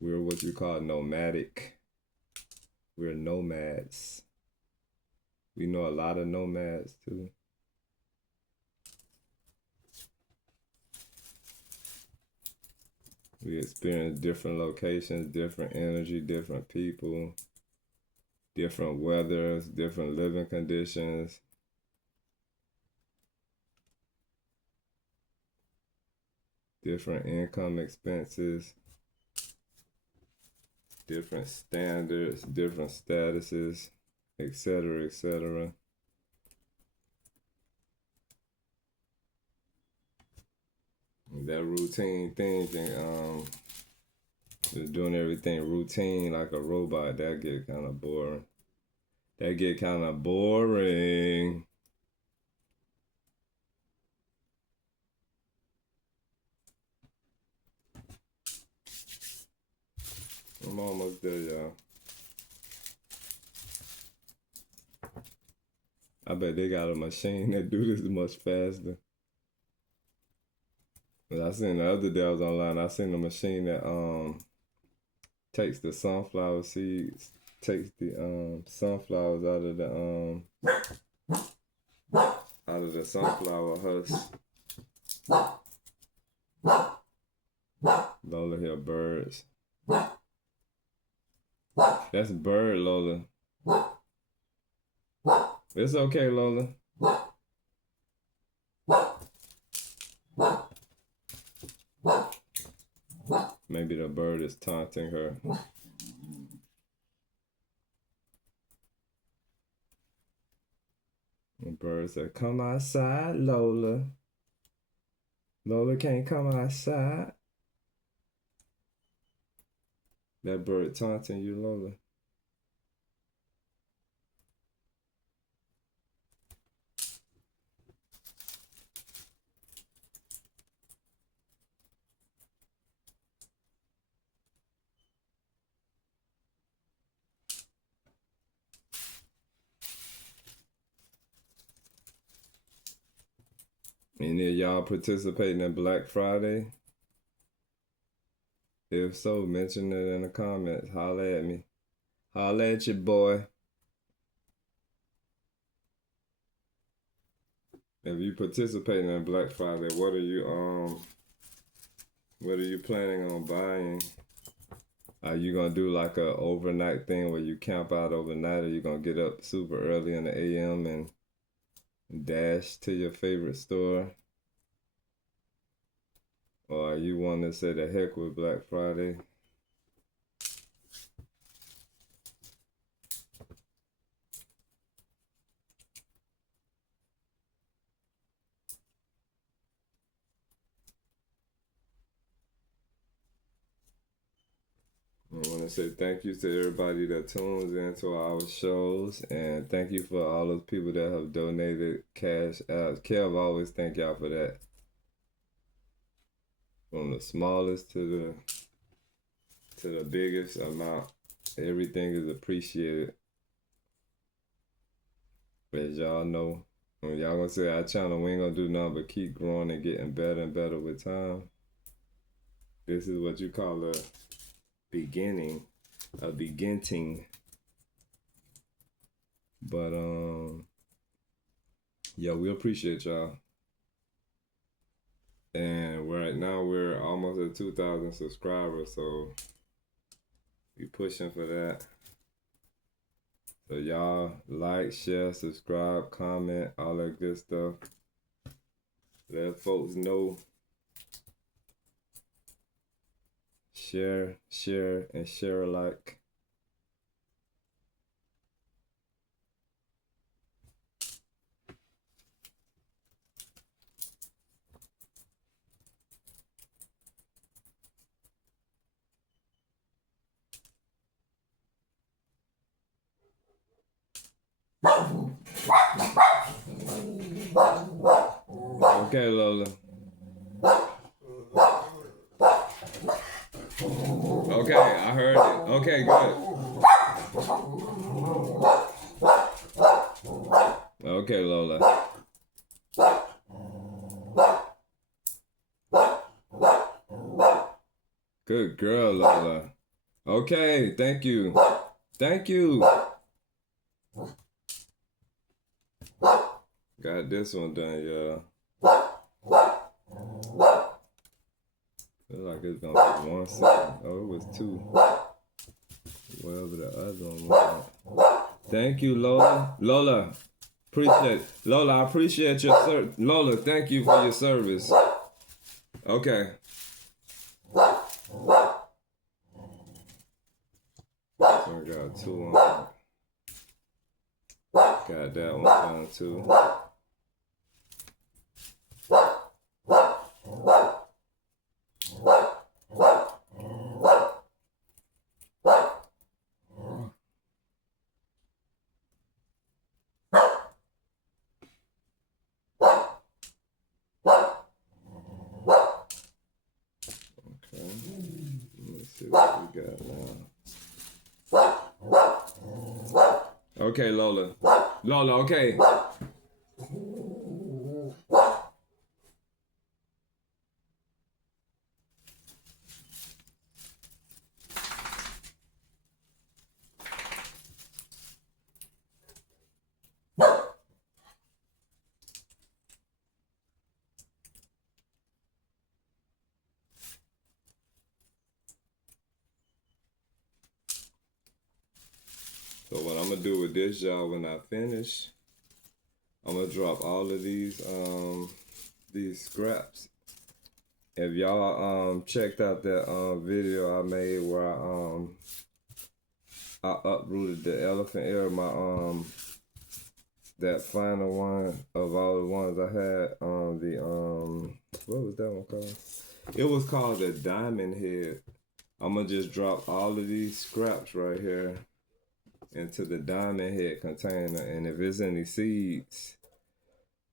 We're what you call nomadic. We're nomads. We know a lot of nomads too. We experience different locations, different energy, different people, different weathers, different living conditions. Different income expenses, different standards, different statuses, etc., etc. That routine thing, just doing everything routine like a robot, that get kind of boring. That get kind of boring. I'm almost there, y'all. I bet they got a machine that do this much faster. I seen the other day I was online, I seen a machine that takes the sunflower seeds, takes the sunflowers out of the sunflower husk. Lola hear birds. That's a bird, Lola. It's okay, Lola. Maybe the bird is taunting her. The bird said, "Come outside, Lola. Lola can't come outside." That bird taunting you, Lola. Any of y'all participating in Black Friday? If so, mention it in the comments. Holla at me. Holla at your boy. If you participating in Black Friday, what are you planning on buying? Are you gonna do like a overnight thing where you camp out overnight, or you gonna get up super early in the AM and dash to your favorite store? Or you want to say the heck with Black Friday? I want to say thank you to everybody that tunes into our shows, and thank you for all those people that have donated cash out. Kev, always thank y'all for that. From the smallest to the biggest amount, everything is appreciated. As y'all know, when y'all gonna say our channel, we ain't gonna do nothing but keep growing and getting better and better with time. This is what you call a beginning. But yeah, we appreciate y'all. And right now we're almost at 2,000 subscribers, so we pushing for that. So y'all like, share, subscribe, comment, all that good stuff. Let folks know. Share, and share alike. Okay, Lola. Okay, I heard it. Okay, good. Okay, Lola. Good girl, Lola. Okay, thank you. Thank you. Got this one done, y'all. Feel like it's gonna be 1 second. Oh, it was 2. Whatever the other one was. Thank you, Lola. Lola, appreciate. Lola, I appreciate your service. Lola, thank you for your service. Okay. So I got 2 on. Got that one done too. What we got now? Okay, Lola. Lola, okay. So what I'm gonna do with this, y'all, when I finish, I'm gonna drop all of these scraps. If y'all checked out that video I made where I uprooted the elephant ear, my that final one of all the ones I had on what was that one called? It was called the diamond head. I'm gonna just drop all of these scraps right here into the diamond head container, and if there's any seeds,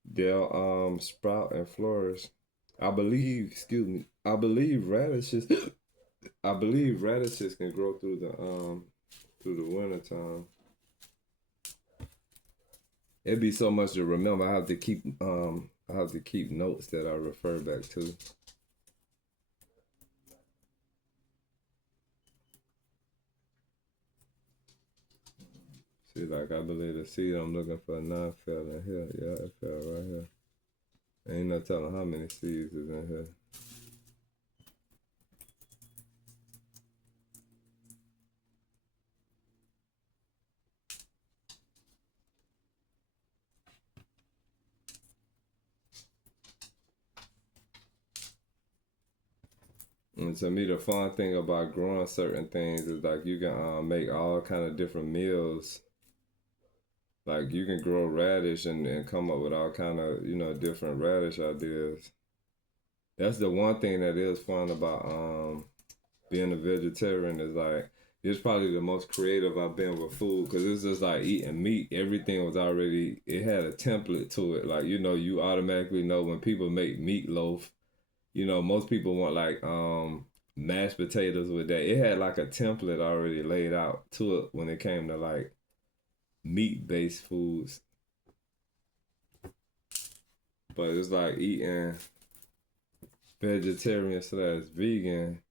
they'll sprout and flourish. I believe radishes radishes can grow through the winter time. It'd be so much to remember. I have to keep notes that I refer back to. See, like I believe the seed I'm looking for now fell in here. Yeah, it fell right here. Ain't no telling how many seeds is in here. And to me, the fun thing about growing certain things is like you can make all kind of different meals. Like you can grow radish and come up with all kind of, different radish ideas. That's the one thing that is fun about being a vegetarian is like, it's probably the most creative I've been with food because it's just like eating meat. Everything was already, it had a template to it. Like, you automatically know when people make meatloaf, most people want like mashed potatoes with that. It had like a template already laid out to it when it came to like meat-based foods. But it's like eating vegetarian / vegan,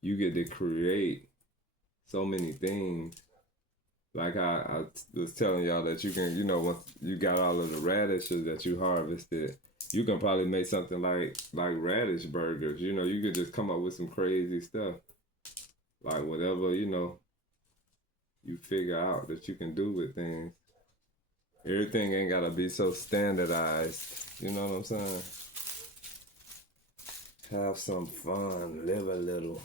you get to create so many things. Like I was telling y'all that you can, once you got all of the radishes that you harvested, you can probably make something like radish burgers. You could just come up with some crazy stuff. Like whatever, you figure out that you can do with things. Everything ain't gotta be so standardized. You know what I'm saying? Have some fun, live a little.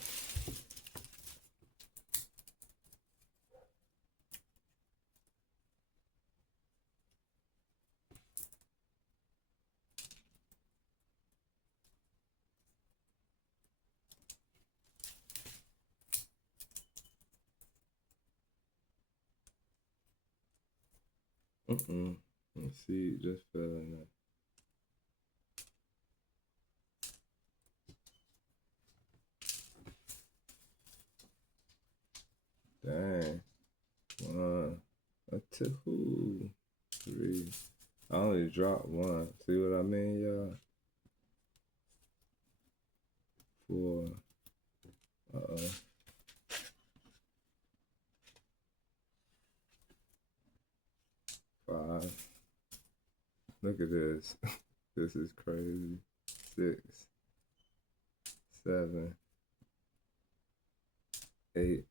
Let's see, just fell in that. Dang. 1, 2, 3. I only dropped 1. See what I mean, y'all? 4. Look at this. This is crazy. 6, 7, 8.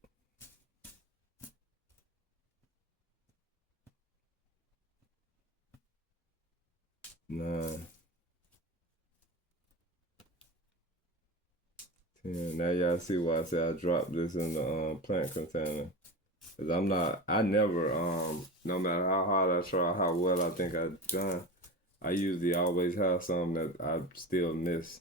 9, 10. Now y'all see why I say I dropped this in the plant container. Cause I never, no matter how hard I try, how well I think I've done, I usually always have something that I still miss.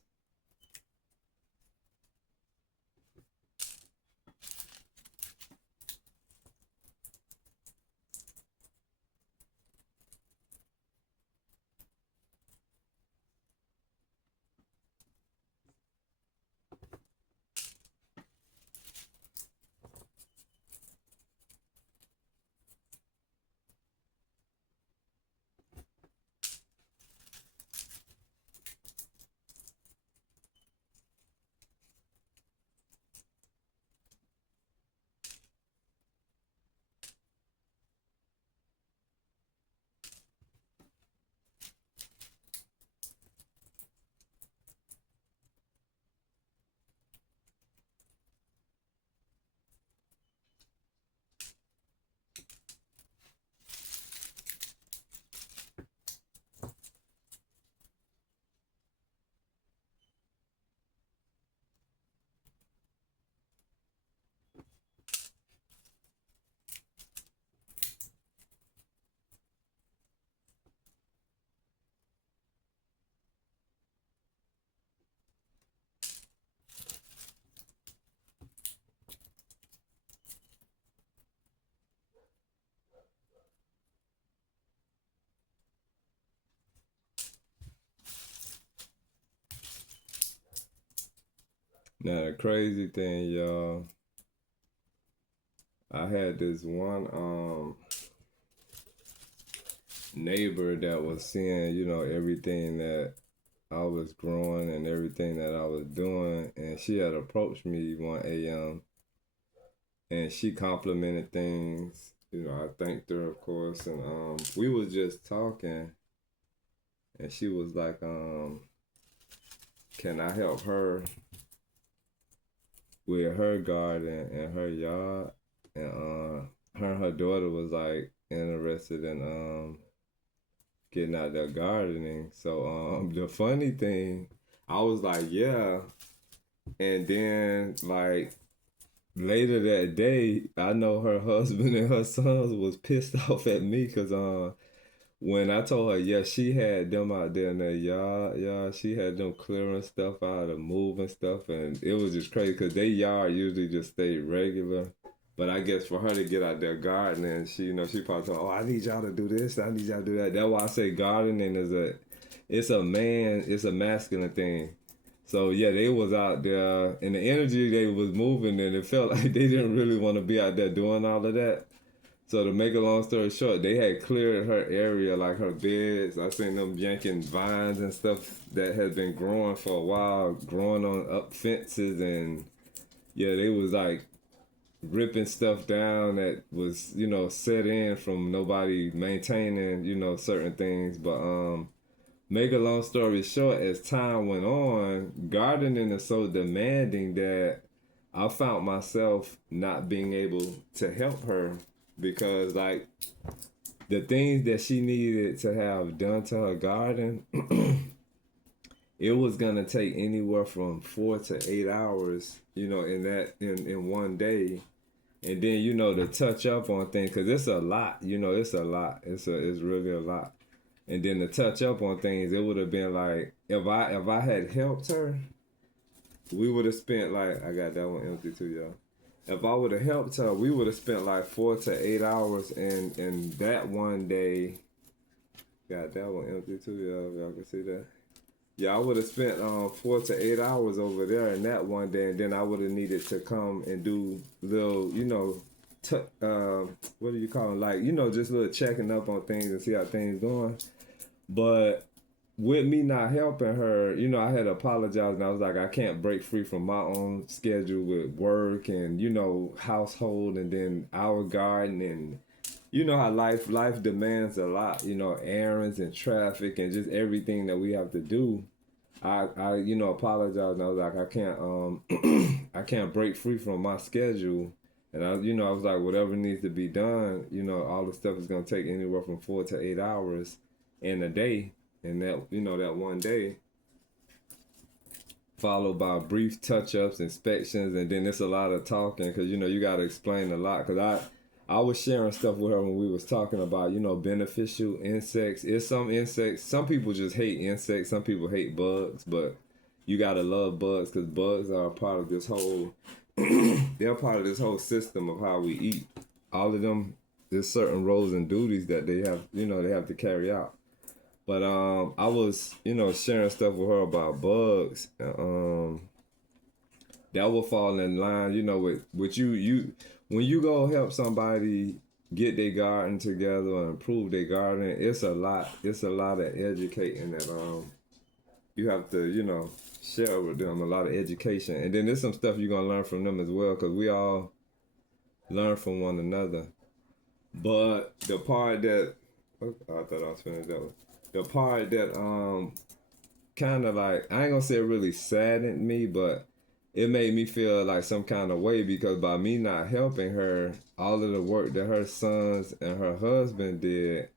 Now the crazy thing, y'all, I had this one neighbor that was seeing, you know, everything that I was growing and everything that I was doing, and she had approached me 1 a.m. and she complimented things. You know, I thanked her, of course, and we was just talking, and she was like, can I help her with her garden and her yard? And her and her daughter was like interested in getting out there gardening. So the funny thing, I was like, yeah. And then like later that day, I know her husband and her sons was pissed off at me because when I told her, yeah, she had them out there in their yard, yeah, she had them clearing stuff out and moving stuff, and it was just crazy because their yard usually just stayed regular. But I guess for her to get out there gardening, she, you know, she probably thought, oh, I need y'all to do this, I need y'all to do that. That's why I say gardening is it's a masculine thing. So yeah, they was out there, and the energy they was moving, and it felt like they didn't really want to be out there doing all of that. So to make a long story short, they had cleared her area, like her beds. I seen them yanking vines and stuff that had been growing for a while, growing on up fences, and yeah, they was like ripping stuff down that was, you know, set in from nobody maintaining, you know, certain things. But make a long story short, as time went on, gardening is so demanding that I found myself not being able to help her because like the things that she needed to have done to her garden, it was gonna take anywhere from 4 to 8 hours, you know, in one day. And then, you know, to touch up on things, because it's a lot, you know, it's a lot. It's really a lot. And then to touch up on things, it would have been like if I had helped her, we would have spent like I got that one empty too, y'all. If I would have helped her, we would have spent like 4 to 8 hours in that one day. Got that one empty too, y'all. Y'all can see that. Yeah, I would have spent 4 to 8 hours over there in that one day, and then I would have needed to come and do little, you know, what do you call it? Like, you know, just little checking up on things and see how things going. But with me not helping her, you know, I had apologized and I was like, I can't break free from my own schedule with work and, you know, household and then our garden and you know how life demands a lot, you know, errands and traffic and just everything that we have to do. I you know, apologize. And I was like, I can't I can't break free from my schedule. And I was like, whatever needs to be done, you know, all the stuff is gonna take anywhere from 4 to 8 hours in a day. And that, you know, that one day followed by brief touch-ups, inspections, and then it's a lot of talking because, you know, you got to explain a lot. Because I was sharing stuff with her when we was talking about, you know, beneficial insects. It's some insects, some people just hate insects, some people hate bugs, but you got to love bugs because bugs are a part of this whole, they're part of this whole system of how we eat. All of them, there's certain roles and duties that they have, you know, they have to carry out. But I was, you know, sharing stuff with her about bugs. That will fall in line, you know, with you when you go help somebody get their garden together or improve their garden. It's a lot. It's a lot of educating that you have to, you know, share with them. A lot of education, and then there's some stuff you're gonna learn from them as well, because we all learn from one another. But the part that I thought I was finished that one. The part that kind of like, I ain't gonna say it really saddened me, but it made me feel like some kind of way, because by me not helping her, all of the work that her sons and her husband did,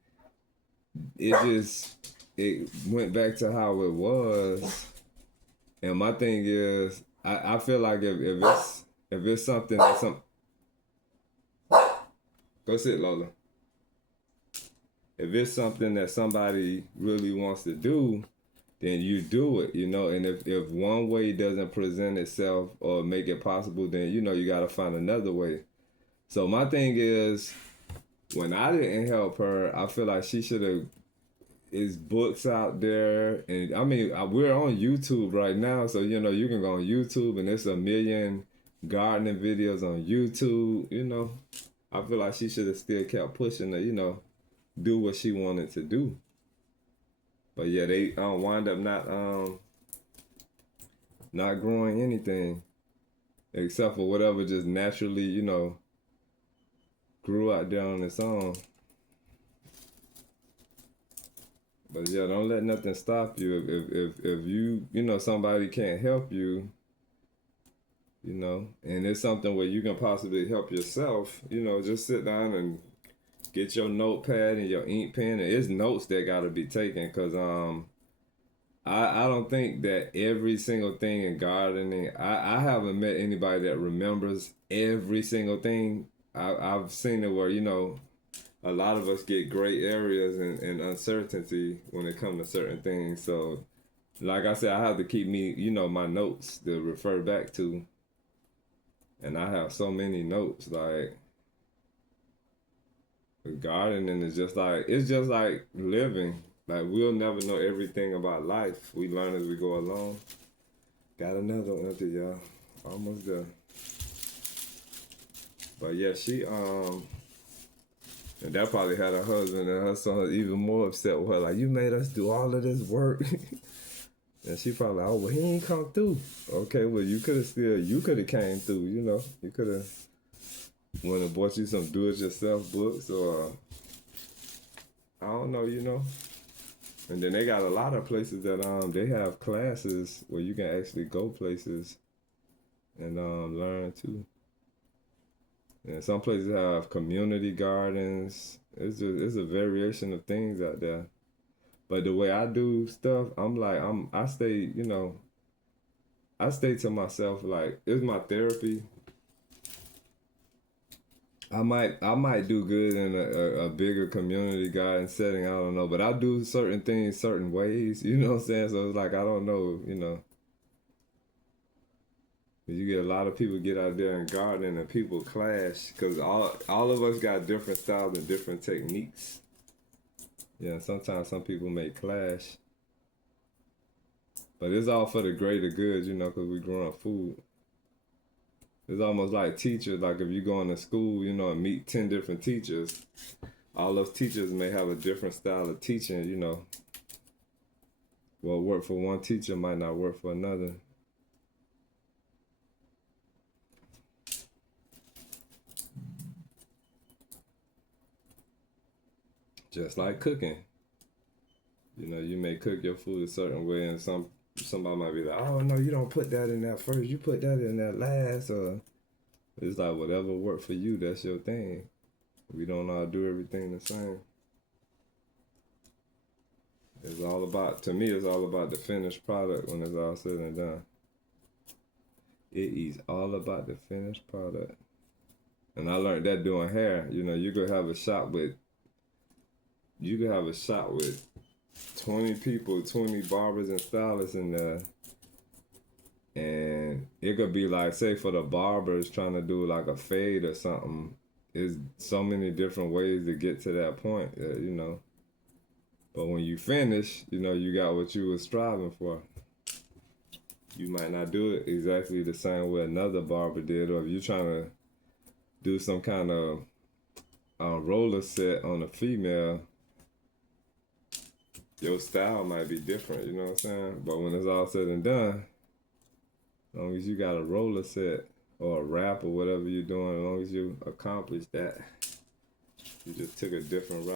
it went back to how it was. And my thing is, I feel like if it's something that go sit, Lola. If it's something that somebody really wants to do, then you do it, you know. And if one way doesn't present itself or make it possible, then, you know, you got to find another way. So my thing is, when I didn't help her, I feel like she should have, is books out there. And I mean, we're on YouTube right now, so, you know, you can go on YouTube and there's a million gardening videos on YouTube, you know. I feel like she should have still kept pushing to, you know, do what she wanted to do. But yeah, they wind up not growing anything except for whatever just naturally, you know, grew out there on its own. But yeah, don't let nothing stop you. If you, you know, somebody can't help you, you know, and it's something where you can possibly help yourself, you know, just sit down and get your notepad and your ink pen, and it's notes that gotta be taken, because I don't think that every single thing in gardening, I haven't met anybody that remembers every single thing. I've seen it where, you know, a lot of us get gray areas and uncertainty when it comes to certain things. So, like I said, I have to keep me, you know, my notes to refer back to. And I have so many notes, like, gardening is just like, it's just like living. Like, we'll never know everything about life. We learn as we go along. Got another one empty, y'all. Almost there. But yeah, she and that probably had her husband and her son even more upset with her. Like, you made us do all of this work. And she probably like, oh, well, he ain't come through. Okay, well, you could have came through, you know. You could have went and bought you some do-it-yourself books, or I don't know, you know. And then they got a lot of places that they have classes where you can actually go places and learn too. And some places have community gardens. It's a variation of things out there. But the way I do stuff, I'm like, I stay, you know, I stay to myself. Like, it's my therapy. I might do good in a bigger community garden setting. I don't know, but I do certain things certain ways. You know what I'm saying? So it's like, I don't know. You know, you get a lot of people get out there and gardening and people clash, because all of us got different styles and different techniques. Yeah, sometimes some people may clash, but it's all for the greater good. You know, because we growing food. It's almost like teachers. Like, if you go into school, you know, and meet 10 different teachers, all those teachers may have a different style of teaching, you know. What work for one teacher might not work for another. Just like cooking. You know, you may cook your food a certain way, and somebody might be like, oh no, you don't put that in that first, you put that in that last, or it's like whatever worked for you, that's your thing. We don't all do everything the same. It's all about, to me, it's all about the finished product when it's all said and done. It is all about the finished product. And I learned that doing hair. You know, you could have a shop with 20 people, 20 barbers and stylists in there. And it could be like, say for the barbers trying to do like a fade or something, there's so many different ways to get to that point, you know. But when you finish, you know, you got what you were striving for. You might not do it exactly the same way another barber did, or if you're trying to do some kind of roller set on a female, your style might be different, you know what I'm saying? But when it's all said and done, as long as you got a roller set or a wrap or whatever you're doing, as long as you accomplish that, you just took a different route.